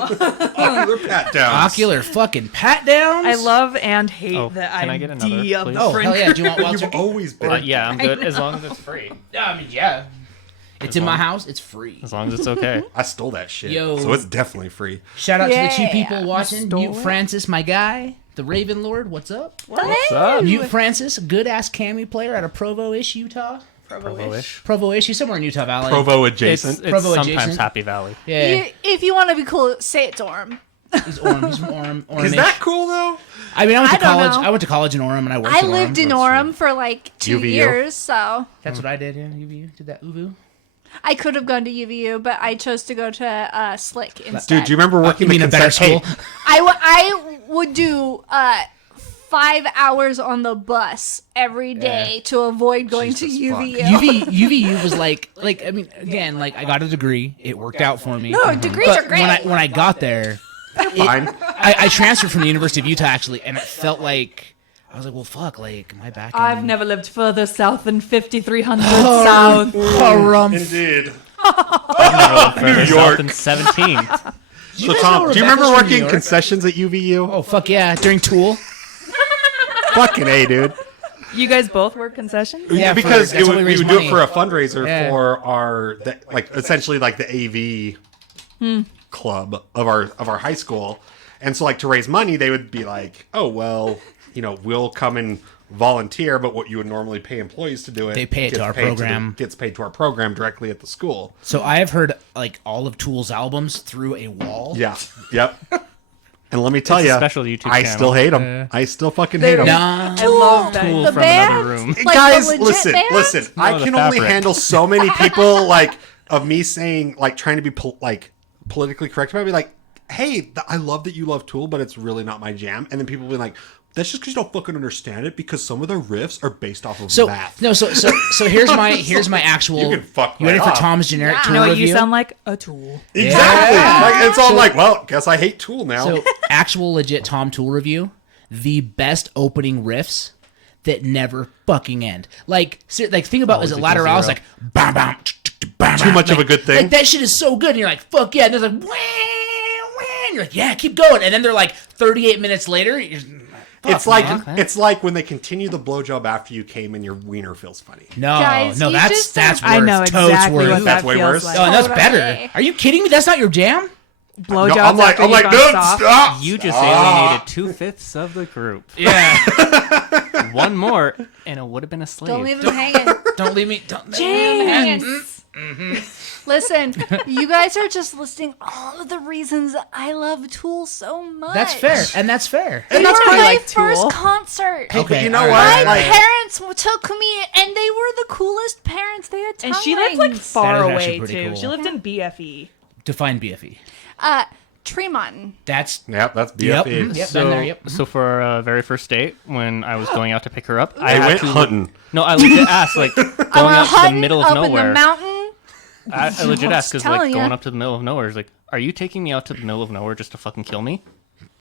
Ocular pat downs. Ocular fucking pat downs. I love and hate can I I'm get another, D of please? the Oh friend hell yeah! Do you want wild You've turkey? always been. Yeah, I'm good as long as it's free. I mean, yeah. It's in my house. It's free. As long as it's okay. I stole that shit. Yo. So it's definitely free. Shout out to the two Yeah. people watching. Stole Mute it. Francis, my guy, the Raven Lord. What's up? What's up? Mute Francis, good ass Cammy player out of Provo-ish, Utah. Provo-ish. Provo-ish. He's somewhere in Utah Valley. Provo It's, adjacent. it's Provo sometimes adjacent. Happy Valley. Yeah, If you want to be cool, say it's Orem. he's Orem. He's from Orem. Orem-ish. Is that cool though? I mean, I went to I don't college. know. I went to college in Orem, and I worked I in Orem. lived in That's Orem for like 2 UVU. years, so That's what I did. Yeah, UVU did that. UVU. I could have gone to UVU, but I chose to go to Slick instead. Dude, do you remember working You mean the a better concession? school? I would do 5 hours on the bus every day to avoid going Jesus to fuck. UVU. UVU was like I mean, again, like I got a degree. It worked out for me. No, degrees But are great. when I got there, Fine. I transferred from the University of Utah actually, and it felt like I was like, well, fuck, like am I back? I've never lived further south than 5300 south. Indeed. New York. In 17. So Tom, do you remember working concessions at UVU? Oh fuck yeah! During Tool. Fucking A, dude. You guys both work concessions? Yeah, Because that's how we we raise would do money. it for a fundraiser Yeah. for our essentially like the AV club of our high school, and so like to raise money, they would be like, oh well, we'll come and volunteer, but what you would normally pay employees to do it, They pay it to gets our paid program. gets paid to our program directly at the school. So I have heard like all of Tool's albums through a wall. Yeah. Yep. And let me tell It's a you, special YouTube I channel. still hate them. I still fucking hate them. Nah. I love that. Tool The from band? another room. Like Guys, the legit listen, band? listen. I No, the can only fabric. handle so many people of me saying trying to be politically correct. I'd be like, hey, I love that you love Tool, but it's really not my jam. And then people be like, that's just because you don't fucking understand it, because some of their riffs are based off of So math. no, so here's my actual. You can fuck You ready right for off. Tom's generic You Tool know what review? you sound like? A tool. Exactly. Yeah. And so I'm like, well, guess I hate Tool now. So actual legit Tom Tool review. The best opening riffs that never fucking end. Like think about Always is it equals lateral? It's zero. like bam bam. Bam, Too much of a good thing? Like that shit is so good, and you're like, fuck yeah. And they're like, wah, wah. You're like, yeah, keep going. And then they're like, 38 minutes later, it's like when they continue the blowjob after you came and your wiener feels funny. no, Guys, no, you that's just worse. I know Totes exactly worse. what That's that way feels worse? like. Oh, and that's Totally. better. Are you kidding me? That's not your jam? Blowjobs No, I'm like, after you've dude, gone soft. stop. You just alienated 2/5 of the group. Yeah. One more, and it would have been a slave. Don't leave them hanging. Don't leave me. Don't. James. Listen, you guys are just listing all of the reasons I love Tool so much. That's fair, and that's fair. They that's were why I my like first Tool. concert. Hey, but you know all what? right, My all right. parents took me, and they were the coolest parents. They had And tongue she lived like rings. far That is actually away pretty too. cool. She lived in BFE. Define BFE. Tremont. That's Yep, that's Yep, BFE. yep. So, been there, yep. so for our very first date, when I was going out to pick her up, I went hunting. No, I legit asked, like, going out to the middle of up in the nowhere. mountain. I legit asked, because, like, telling going ya. up to the middle of nowhere is like, are you taking me out to the middle of nowhere just to fucking kill me?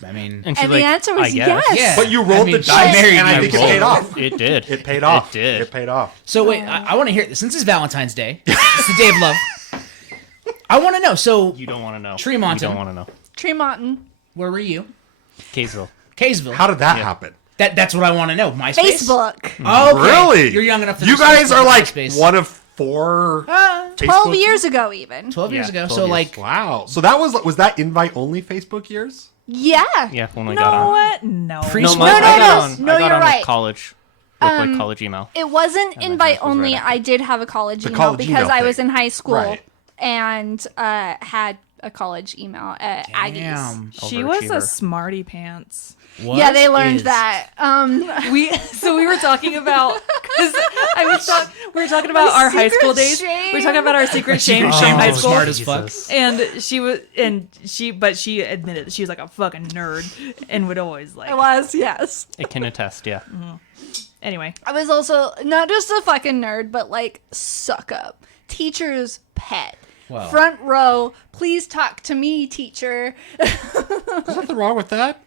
I mean, And she's And like, the answer was I guess. yes. yeah. But you rolled I mean, the dice, married and I you. think it paid off. It did. It paid off. It did. It paid off. So wait, I want to hear this. Since it's Valentine's Day, it's the day of love. I want to know. So You don't want to know. Tremont. You don't want to know. Tremont. where were you? Kaysville. Kaysville. How did that happen? That's what I want to know. MySpace. Facebook. Oh, okay. Really? You're young enough to. You know guys Facebook are and like MySpace. one of 4 12 Facebook- years ago, even. 12 years Yeah, ago. 12 So years. like, Wow. So that was that invite only Facebook years? Yeah. Yeah, when I No, got on. what? No. Pre- No, No, I no, got no. on. No, I got you're on right. with college. With like college email. It wasn't my invite house was only. right after. I did have a college email college because email I was thing. in high school Right. and had a college email at Aggies. damn. She was a Overachiever. smarty pants. What Yeah, they learned is- that. We were talking about because we were talking about our high school secret days. shame. We were talking about our secret shame Oh, from high school. smart as fuck. And she admitted that she was like a fucking nerd and would always like. I was, yes. It can attest, yeah. Anyway, I was also not just a fucking nerd, but like suck up. Teacher's pet. Wow. Front row, please talk to me, teacher. There's nothing wrong with that.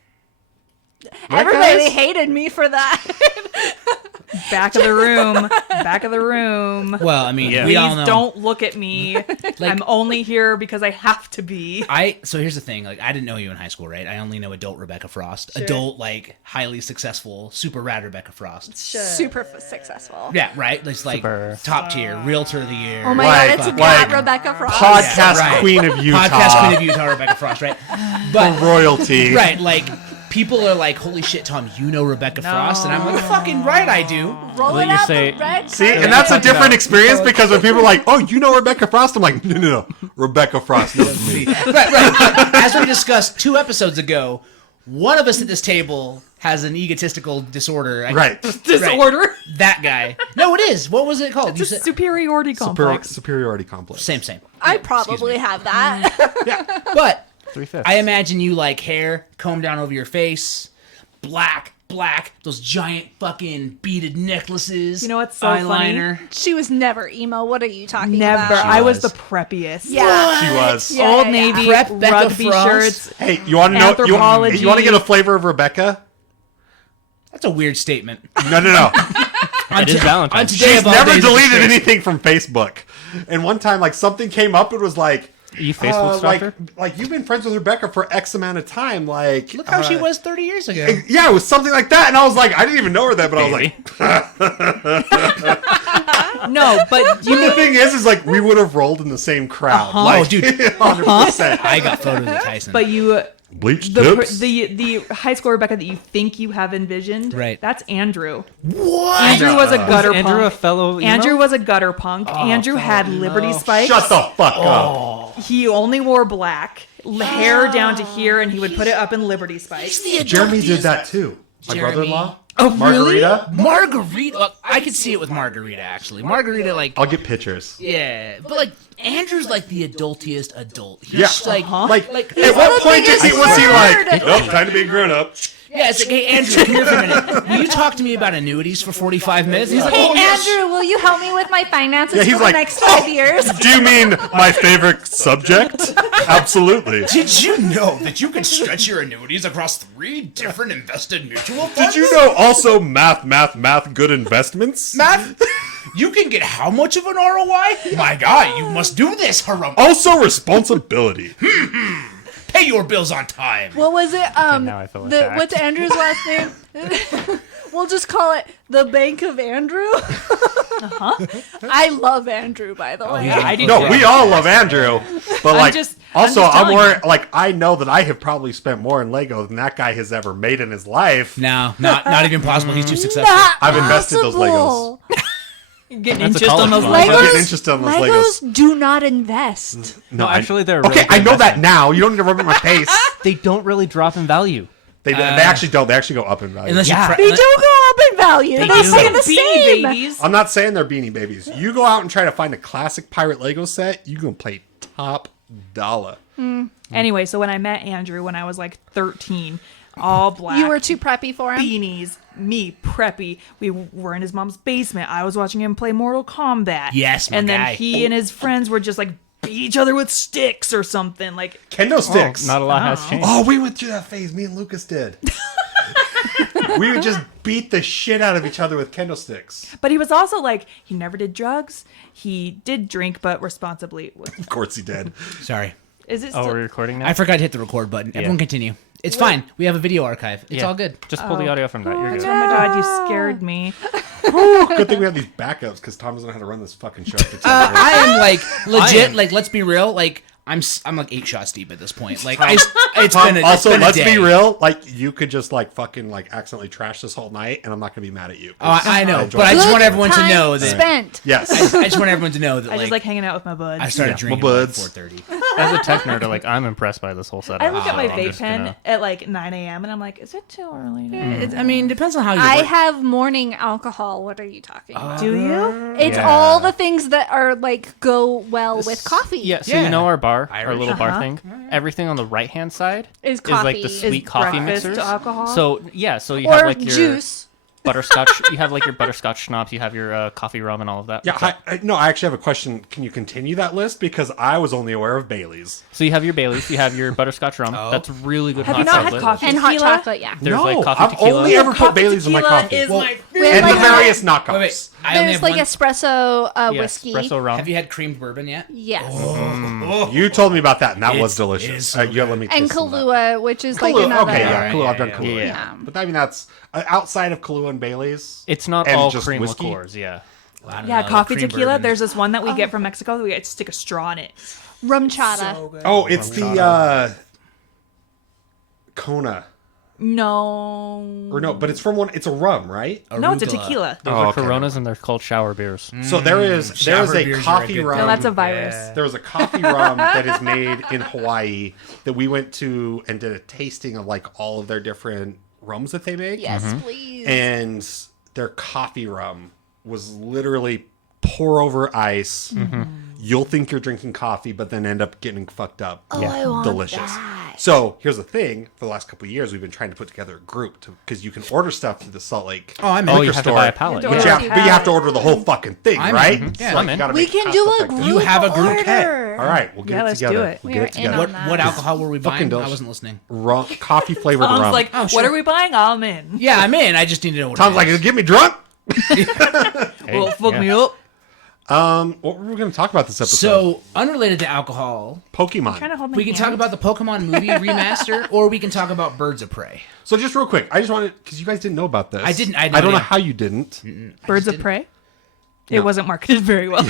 Right, Everybody guys? hated me for that. Back of the room. Back of the room. Well, I mean, Yeah. we Please all know. don't look at me. I'm only here because I have to be. So here's the thing. Like, I didn't know you in high school, right? I only know adult Rebecca Frost. Adult, like, highly successful, super rad Rebecca Frost. Super successful. Yeah, right? It's like Super. top tier, realtor of the year. Oh my Like- god, it's like that Rebecca Frost. Podcast right. queen of Utah. Podcast queen of Utah, Rebecca Frost, right? But Royalty. right, like people are like, "Holy shit, Tom, you know Rebecca Frost?" And I'm like, "Fucking right, I do." Rolling you out say- the red See, carpet. and that's a different experience because when people are like, "Oh, you know Rebecca Frost," I'm like, "No, Rebecca Frost knows me." right. But as we discussed 2 episodes ago, one of us at this table has an egotistical disorder. Right. Disorder. Right. That guy. No, it is. What was it called? It's You a said- superiority complex. Superiority complex. same. I probably have that. But 3/5. I imagine you like hair combed down over your face, black, those giant fucking beaded necklaces. You know what's so funny? eyeliner. She was never emo. What are you talking Never. about? I was was. the preppiest. Yeah. She was. Yeah, Old yeah. Navy, Prep Becca rugby Frost. shirts. Hey, you want to know? Anthropology. You want to get a flavor of Rebecca? That's a weird statement. No. It is Valentine's. on today She's of all never days, deleted it's anything from Facebook. And one time, like something came up. It was like, You Facebook stalker? like you've been friends with Rebecca for X amount of time. Like, Look how she was 30 years ago. Yeah, it was something like that, and I was like, I didn't even know her then, but I was like, No, but the thing is like we would have rolled in the same crowd. Like, Oh, dude. 100%. I got photos of Tyson. but you Bleach the tips. the high school Rebecca that you think you have envisioned. Right. That's Andrew. what? Andrew was a gutter punk. Andrew a fellow emo? Andrew was a gutter punk. Andrew had Liberty spikes. Shut the fuck up. He only wore black, hair down to here, and he would put it up in Liberty spikes. Jeremy did that too. My Jeremy. brother-in-law. Oh, Margarita. Margarita. Look, I could see it with Margarita, actually. Margarita, like, I'll get pictures. yeah. But, like, Andrew's, like, the adultiest adult. He's Yeah. like, Like, at what point was he like, word. nope, time to be a grown up? yeah, it's like, hey, Andrew, come here for a minute. Will you talk to me about annuities for 45 minutes? He's like, Hey, oh, yes. Andrew, will you help me with my finances Yeah, he's for like, the next 5 years? Do you mean my favorite subject? Absolutely. Did you know that you can stretch your annuities across 3 different invested mutual funds? Did you know also math, good investments? Math? You can get how much of an ROI? My God, you must do this, harumph. Also responsibility. Pay your bills on time. What was it? now I feel attacked. What's Andrew's last name? We'll just call it the Bank of Andrew. I love Andrew, by the way. yeah. I do. No, we all love Andrew, but like, I'm just I'm telling more you. like I know that I have probably spent more in Lego than that guy has ever made in his life. No, not even possible. He's too successful. Not I've invested those possible. Getting That's a interest on college those fund. I'm Legos. getting interested in those Legos. Do not invest. No, actually, they're Okay, really I good know that investment. now. You don't need to rub it in my face. They don't really drop in value. They actually don't. They actually go up in value. Unless Yeah. you They do go up in value. They do. stay the Beanie same. Babies. I'm not saying they're Beanie Babies. You go out and try to find a classic pirate Lego set, you can play top dollar. Anyway, so when I met Andrew when I was like 13, all black. You were too preppy for him. beanies, me preppy. We were in his mom's basement. I was watching him play Mortal Kombat. Yes, my and then guy. he and his friends were just like beat each other with sticks or something. Like Kendo sticks. Not a lot has changed. Oh, we went through that phase. Me and Lucas did. We would just beat the shit out of each other with kendo sticks. but he was also like he never did drugs. He did drink, but responsibly. Of course he did. Sorry. Is it Oh, still we're recording now? I forgot to hit the record button. Everyone continue. It's fine. We have a video archive. It's Yeah. all good. Just pull the audio from that. You're good. Oh my god, you scared me. Good thing we have these backups because Tom doesn't know how to run this fucking show. I am like legit. am- Like, let's be real. Like, I'm like 8 shots deep at this point. Like, it's been a, Also, it's been let's a be day. real. Like, you could just like fucking like accidentally trash this whole night, and I'm not gonna be mad at you. Oh, I know, enjoyed but I it. just Good want everyone to time know that. spent. Yes. I just want everyone to know that I just like like hanging out with my buds. I started Yeah, drinking my at like buds. 4:30. As a tech nerd, like, I'm impressed by this whole setup. I look at my so I'm vape just pen gonna- at like 9 a.m. and I'm like, is it too early? I mean, depends on how you. I work. have morning alcohol. What are you talking about? Do you? It's Yeah. all the things that are like go well with coffee. Yeah, so Yeah. you know our bar, our Irish. little bar thing? Everything on the right-hand side Is is like coffee. the Is sweet coffee breakfast mixers. alcohol? So, yeah, so you Or have like your... juice. butterscotch. You have like your butterscotch schnapps. You have your coffee rum and all of that. Yeah, no, I actually have a question. Can you continue that list? Because I was only aware of Bailey's. So you have your Baileys. You have your butterscotch rum. Oh. That's really good. Have hot you not had chocolate. coffee And hot tequila? chocolate, yeah. There's No, like coffee I've tequila. only ever put Bailey's in my tequila coffee. is Well, my We and have the like various Wait, knockoffs. wait. I only There's have like one. espresso Yeah, whiskey. espresso rum. Have you had creamed bourbon yet? Yes. You told me about that, and that was It's delicious. so Yeah, let me And taste some of that. Kahlua, which is like Kahlua, another. okay, yeah, Alright, Kahlua. I've yeah, done yeah, Kahlua. yeah. But I mean, that's outside of Kahlua and Bailey's. It's not and all just cream whiskey? liqueurs. Yeah. I don't Yeah, know, coffee cream tequila. bourbon. There's this one that we get from Mexico that we get to stick a straw in it. Rum chata. Oh, it's the Kona. No. Or no, but it's from one. It's a rum, right? No, it's a Arugula. tequila. Those Oh, are okay. Coronas and they're called shower beers. So there is Shower a beers are a coffee good rum. No, that's a virus. There was a coffee rum that is made in Hawaii that we went to and did a tasting of like all of their different rums that they make. Yes, please. And their coffee rum was literally pour over ice. You'll think you're drinking coffee, but then end up getting fucked up. Oh, I want Delicious. that. So here's the thing: for the last couple of years, we've been trying to put together a group because you can order stuff through the Salt Lake. Oh, I'm in. Oh, liquor you have to store. buy a pallet. You But have you, to have, but you have to order the whole fucking thing, I'm right? in. Yeah. So, I'm in. you gotta We make can cost do a effective. group You have a group. order. All right, we'll get Yeah, it let's do together. it. We'll We're get it in together. on What that. what alcohol were we buying? I delicious. wasn't listening. Rum, coffee flavored Tom's rum. like, Oh, what sure. are we buying? I'm in. Yeah, I'm in. I just need to know what Tom's it like, is. get me drunk. Well, fuck me up. What were we going to talk about this episode? So, unrelated to alcohol, Pokemon. Trying to hold my we can hand. talk about the Pokemon movie remaster, or we can talk about Birds of Prey. So just real quick, I just wanted because you guys didn't know about this. I didn't- I had I no don't know idea. how you didn't. Birds of Prey. It wasn't marketed very well.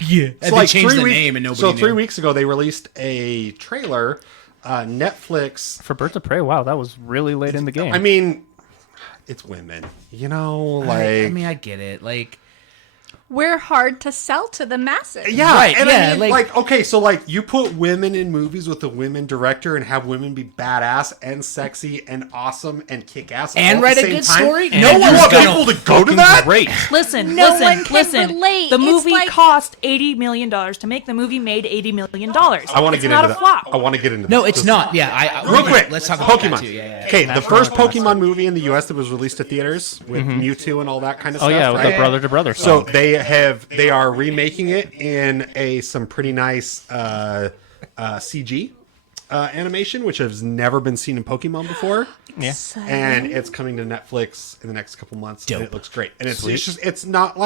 Yeah, So they changed the weeks, name and nobody so knew. 3 weeks ago they released a trailer. Netflix. For Birds of Prey, wow, that was really late in the game. I mean, it's women. You know, like I mean, I get it. Like, We're hard to sell to the masses. yeah, Right, and yeah, I mean, like- like okay, so like you put women in movies with a women director and have women be badass and sexy and awesome and kick ass all and at write the a same good time? story. And No You one's want gonna. people to go to that? Great. Listen, No listen, one can listen. relate. The It's movie like- cost $80 million to make. The movie made $80 million. I want to It's get not into a that. flop. I want to get into No, that. it's Just- not. Yeah, I Real quick, Let's talk about Pokemon. that too. Yeah. Okay, the That's first what I was Pokemon movie in the U.S. that was released to theaters with Mewtwo and all that kind of Oh stuff. yeah, with right? the brother to brother So song. they are remaking it in some pretty nice CG animation, which has never been seen in Pokemon before. Yeah. And it's coming to Netflix in the next couple months, and Dope. it looks great. And it's not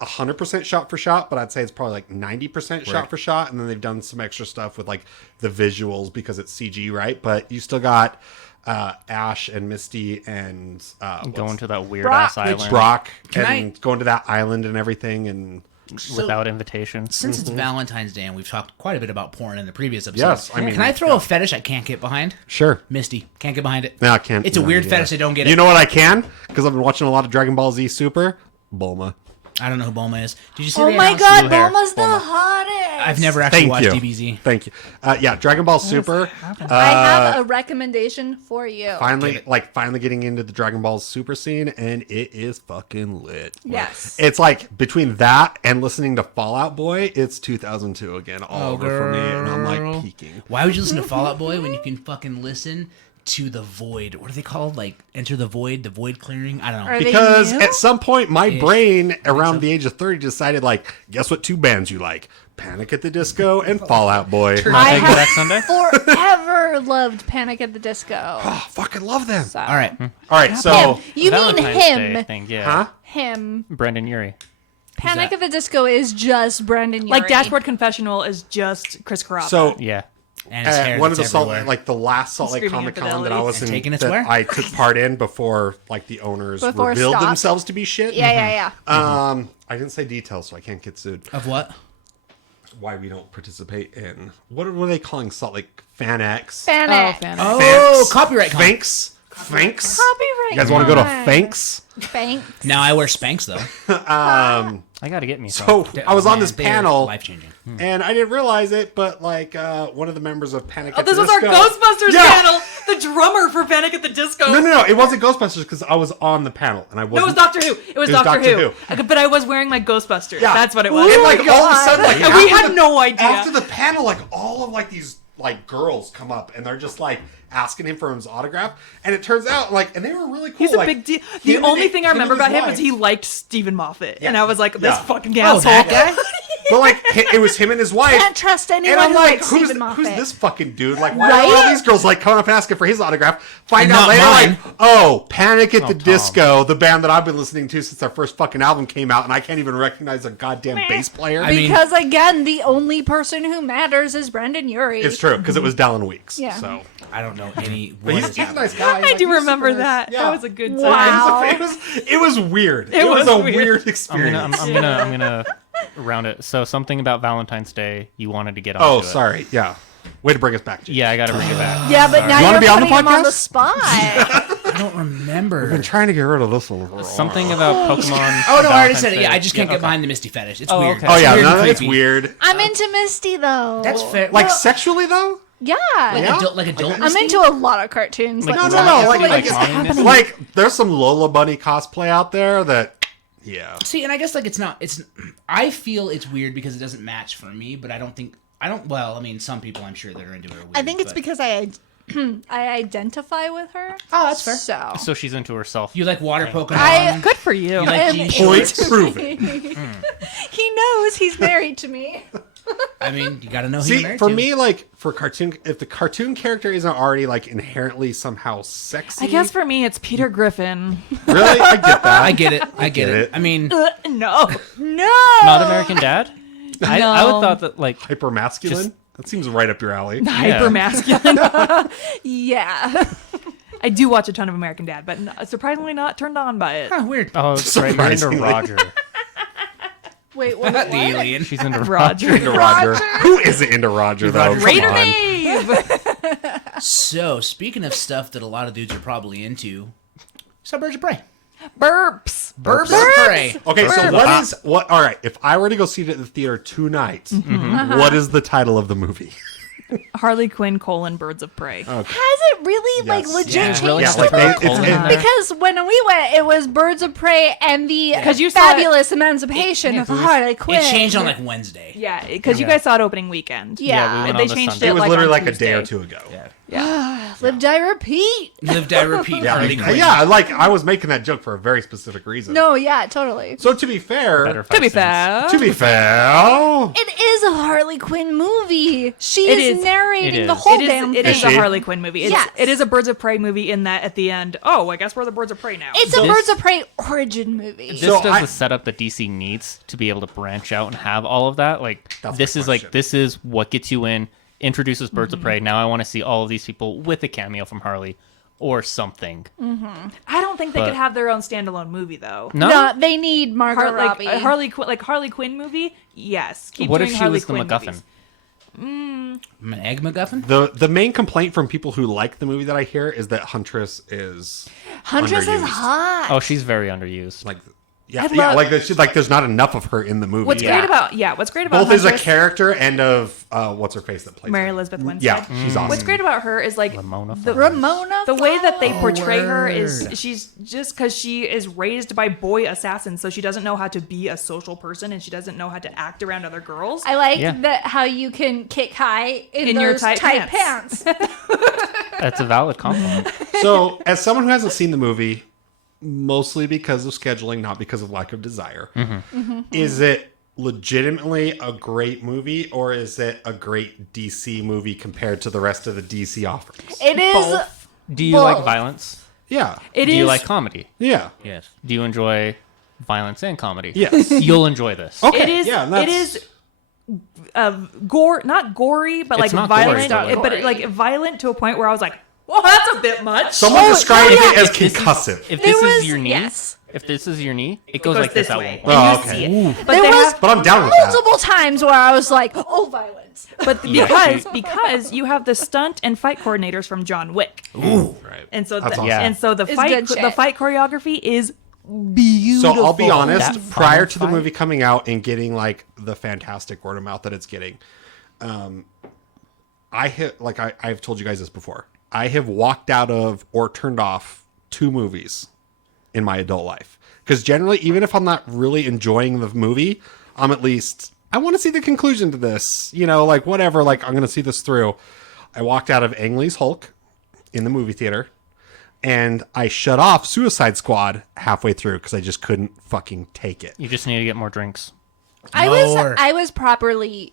100% shot for shot, but I'd say it's probably like 90% shot for shot. And then they've done some extra stuff with like the visuals because it's CG, right? But you still got Ash and Misty and Going to that weird Brock. ass island Brock Can and going to that island and everything. And without invitation. Since it's Valentine's Day and we've talked quite a bit about porn in the previous episode. Yes, I mean, can I throw a fetish I can't get behind? sure. Misty, can't get behind it. No, I can't. It's a no, weird yeah. fetish. I don't get it. You know what I can? Because I've been watching a lot of Dragon Ball Z Super. Bulma. I don't know who Bulma is. Did you see? Oh they my announced- god, blue hair. Bulma's the Bulma. hottest. I've never actually Thank watched you. DBZ. Thank you. Yeah, Dragon Ball Super. I have a recommendation for you. Finally getting into the Dragon Ball Super scene, and it is fucking lit. Yes. It's like between that and listening to Fallout Boy, it's 2002 again all Oh, over for me, and I'm girl. like peaking. Why would you listen to Fallout Boy when you can fucking listen to the Void? What are they called? Like Enter the Void clearing? I don't know. Are they Because new? at some point, my brain around so. the age of 30 decided, like, guess what 2 bands you like? Panic at the Disco and Fallout Boy. I Take have that Sunday. forever loved Panic at the Disco. Oh, fucking love them. So. All right. All right, so Him. You mean Valentine's Day him? thing, yeah. huh? Him. Brendan Urie. Panic that? at the Disco is just Brendan Urie. Like Dashboard Confessional is just Chris Carrabba. So Yeah. And his hair one of that's the Salt everywhere. like the last Salt Lake Screaming Comic Con that I infidelities. was And in, taking its that wear? I took part in before like the owners Before revealed stock. themselves to be shit. Yeah. I didn't say details, so I can't get sued. Of what? Why we don't participate in what are they calling Salt Lake FanX? Panic. fan. Oh, Fanks? copyright con. Fanks? Fanks? Copyright. You guys want to go to con. Fanks? Thanks. Now I wear Spanx though. I gotta get me some. So I was on this panel, Life changing. and I didn't realize it, but like one of the members of Panic Oh, at this the was our Disco. Ghostbusters Yeah. panel. The drummer for Panic at the Disco. No, it wasn't Ghostbusters because I was on the panel and I wasn't. No, it was Doctor Who. It was Doctor Who. But I was wearing my Ghostbusters. Yeah. That's what it was. And like all of a sudden, like And we after had no idea. After the panel, like all of like these like girls come up and they're just like asking him for his autograph, and it turns out like, and they were really cool. He's a like, big deal. The only thing I him remember and his about him wife. is he liked Stephen Moffat, Yeah. and I was like, this Yeah. fucking Oh, asshole. that guy? But like, it was him and his wife. Can't trust anyone And I'm who like, likes who's Stephen Moffat. this fucking dude? Like, why are all Right? these girls like coming up asking for his autograph? Find And out not later, mine. like, oh, Panic at the Tom. Disco, the band that I've been listening to since their first fucking album came out, and I can't even recognize a goddamn bass player. I mean- Because again, the only person who matters is Brendan Urie. it's true because it was Dallin Weeks. Yeah. So, I don't know any. but What he's is a happening. nice guy. I Like, do he's remember super nice. that. Yeah. That was a good time. Wow. It was weird. It was was a weird. weird I'm experience. gonna round it. So something about Valentine's Day you wanted to get on. Oh, sorry. Yeah. Way to bring us back. Jim. Yeah, I gotta bring it back. Yeah, but now You wanna you're be on the putting him on the podcast? spot. I don't remember. I've been trying to get rid of this one. for a while. Something about Pokemon. Oh no, I already Valentine's said it. Yeah, Day. I just can't get okay. behind the Misty fetish. It's Oh, weird. okay. Oh It's yeah, weird and no, it's creepy. weird. I'm into Misty though. That's fair. Like Well, sexually though. Yeah. Yeah. like adult. I'm Misty? into a lot of cartoons. Like, No, Let's no, not- no. like, Like, it's like, happening. like there's some Lola Bunny cosplay out there that, yeah. See, and I guess like it's not. It's. I feel it's weird because it doesn't match for me, but I don't think. I don't. Well, I mean, some people I'm sure that are into it are weird. I think it's but- because I identify with her. Oh, that's fair. So So she's into herself. You like water Pokemon. I- Good for you. You like am jean Point shorts. proven. he knows he's married to me. I mean, you got to know who See, you're married for to. me, like for cartoon, if the cartoon character isn't already like inherently somehow sexy, I guess for me, it's Peter Griffin. really, I get that. I get it. I get get it. it. I mean, No. No. Not American Dad. I No. would thought that like hyper masculine. That seems right up your alley. Hyper masculine. Yeah. I do watch a ton of American Dad, but surprisingly not turned on by it. huh, weird. oh, it's right. You're into Surprisingly. Roger. Wait, what? the alien. She's into Roger. Into Roger. Who isn't into Roger though? Come Raider on. Dave. So, speaking of stuff that a lot of dudes are probably into, so Birds of Prey. Burps. Birds of Prey. Okay, so Birds. what is what? All right, if I were to go see it at the theater tonight, what is the title of the movie? Harley Quinn : Birds of Prey. Has it really like Yes. legit Yeah. changed Really? Yeah, the like they, book? it's, it, Because when we went, it was Birds of Prey and the 'Cause you saw it- fabulous emancipation of Harley Quinn. It changed on like Wednesday. Yeah, because you guys saw it opening weekend. Yeah. Yeah, we went They on the changed Sunday. it it was like literally on like a day or Tuesday. two ago. Live, die, repeat. Live, die, repeat. Yeah, Harley Quinn. yeah, like I was making that joke for a very specific reason. No, yeah, totally. So to be fair, Better To be fight fair, to be fair, It is a Harley Quinn movie. She It is is. narrating It the is. whole it damn is thing. Is a she? Harley Quinn movie. Yes. It is a Birds of Prey movie in that at the end, oh, I guess we're the Birds of Prey now. It's a This- Birds of Prey origin movie. This So does I- the setup that DC needs to be able to branch out and have all of that. Like That's this my is like question. this is what gets you in, introduces Birds of Prey. Now I want to see all of these people with a cameo from Harley or something. I don't think they But- could have their own standalone movie though. No, No, they need Margot Robbie. Harley Quinn movie. Yes, keep what doing if she Harley was the Quinn MacGuffin? movies. I'm an egg MacGuffin. the main complaint from people who like the movie that I hear is that Huntress is Huntress is underused. hot. Oh, she's very underused. Like, yeah, I yeah, love- like there's not enough of her in the movie. What's Yeah. great about what's great about both as a Huntress- character and of what's her face that plays Mary her. Elizabeth Winstead. Yeah, she's awesome. What's great about her is like Ramona the Flowers. Ramona. the way that they Flowers. portray her is Word. she's just because she is raised by boy assassins, so she doesn't know how to be a social person and she doesn't know how to act around other girls. I like Yeah. that how you can kick high in your those tight tight pants. pants. That's a valid compliment. So, as someone who hasn't seen the movie, mostly because of scheduling, not because of lack of desire, is it legitimately a great movie, or is it a great DC movie compared to the rest of the DC offerings? It is. Both. Do you like Both. violence? Yeah. It Do is you like comedy? Yeah. Yes. Do you enjoy violence and comedy? Yes. You'll enjoy this. Okay. it is Yeah, it is gore, not gory, but It's like not gory, violent, but but like violent to a point where I was like, well, that's a bit much. Someone described yeah. it as This is- concussive. If There this was- is your knee, yes. if this is your knee, it goes goes like this at way. one point. Oh, And you okay. see it. But There they was have, But I'm down with that. multiple times where I was like, "Oh, violence." but Yeah, because you have the stunt and fight coordinators from John Wick, Right. and so That's the, awesome. Yeah. and so the It's fight good the shit. fight choreography is beautiful. So I'll be honest, That prior final to the fight? movie coming out and getting like the fantastic word of mouth that it's getting, I've told you guys this before. I have walked out of or turned off 2 movies in my adult life. Because generally, even if I'm not really enjoying the movie, I'm at least, I want to see the conclusion to this. You know, like whatever, like I'm going to see this through. I walked out of Ang Lee's Hulk in the movie theater, and I shut off Suicide Squad halfway through because I just couldn't fucking take it. You just need to get more drinks. I More. was properly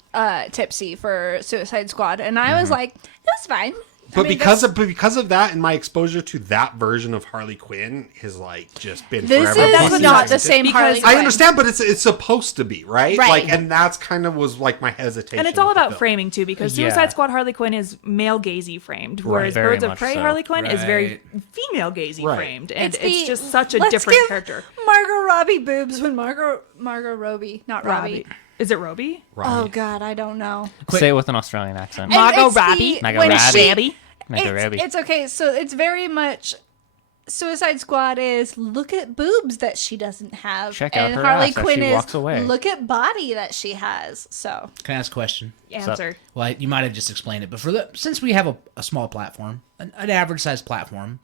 tipsy for Suicide Squad, and I was like, it was fine. But because of that, and my exposure to that version of Harley Quinn has like just been This forever. is fucking not the negative. same Harley Because Quinn. I understand, but it's supposed to be, right? Right. Like, and that's kind of was like my hesitation. And it's all with the about film. framing too, because Yeah. Suicide Squad Harley Quinn is male gazy framed, whereas Very Birds of much Prey so. Harley Quinn is very Right. female gazy Right. framed, and the- it's just such a let's different give character. Margot Robbie boobs when Margot Robbie, not Robbie. Is it Robbie? Oh God, I don't know. Say it with an Australian accent. And Margot it's the- Robbie? Margot when Robbie. she- Margot Robbie. It's okay. So it's very much Suicide Squad is look at boobs that she doesn't have, Check out and her Harley ass as Quinn she is walks away. look at body that she has. So Can I ask a question? Answer. Well, you might have just explained it, but since we have a small platform, an average sized platform,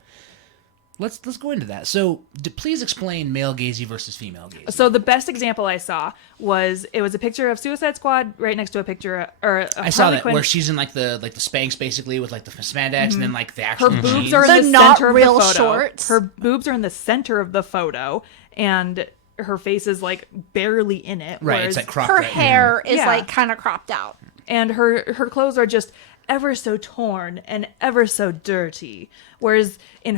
let's go into that. So, please explain male gazy versus female gazy. So the best example I saw was a picture of Suicide Squad right next to a picture or I saw Harley that Quinn. where she's in like the Spanx basically with like the spandex and then like the actual Her boobs jeans. are in The the not center real of the photo. shorts. Her boobs are in the center of the photo, and her face is like barely in it. right. whereas- It's like cropped. her right. hair is Yeah. like kind of cropped out. and her clothes are just ever so torn and ever so dirty. Whereas in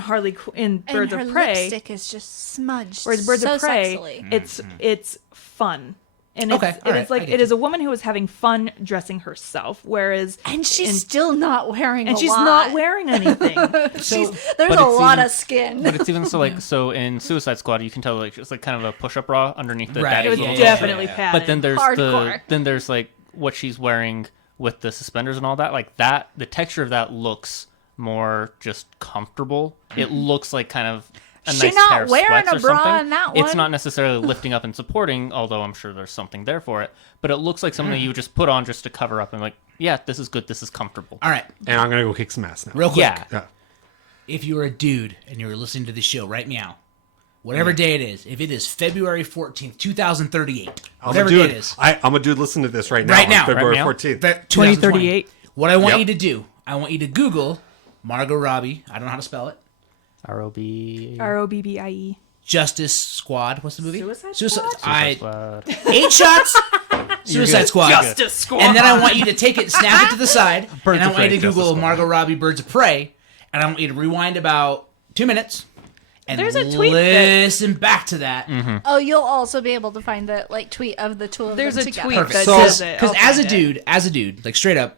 in Birds and her of Prey, lipstick is just smudged. whereas Birds so of Prey, sexily. it's fun. And Okay, it's, all it right, is like I get it is you. a woman who is having fun dressing herself, whereas And she's still not wearing. and a she's lot. not wearing anything. There's But a it's lot even- of skin. But it's even so like so in Suicide Squad you can tell like it's like kind of a push-up bra underneath the Right, daddy's It was yeah, little yeah, definitely yeah. padded. But then there's Hardcore. like what she's wearing with the suspenders and all that. Like that, the texture of that looks more just comfortable. It looks like kind of a She nice not pair of wearing sweats a or bra something. in that It's one. not necessarily lifting up and supporting, although I'm sure there's something there for it. But it looks like something that you would just put on just to cover up and like, yeah, this is good. This is comfortable. All right, And I'm gonna go kick some ass now. real quick. Yeah. Yeah. If you were a dude and you were listening to the show right now, whatever day it is, if it is February 14th, 2038, whatever day it is, I'm a dude. Listen to this right now. Right on now. February Right now? 14th. 2038. What I want Yep. you to do, I want you to Google Margot Robbie. I don't know how to spell it. R.O.B. ROBBIE. Justice Squad. What's the movie? Suicide Squad? Squad. 8 shots. Suicide good. Squad. Justice Squad. And then I want you to take it, snap it to the side, Birds and I of want you Prey, to Justice Google Squad. Margot Robbie Birds of Prey, and I want you to rewind about 2 minutes. And There's a tweet that- listen back to that. Oh, you'll also be able to find the tweet of the two of There's them a together. tweet that So- says it. Because I'll as a find it. dude, like straight up,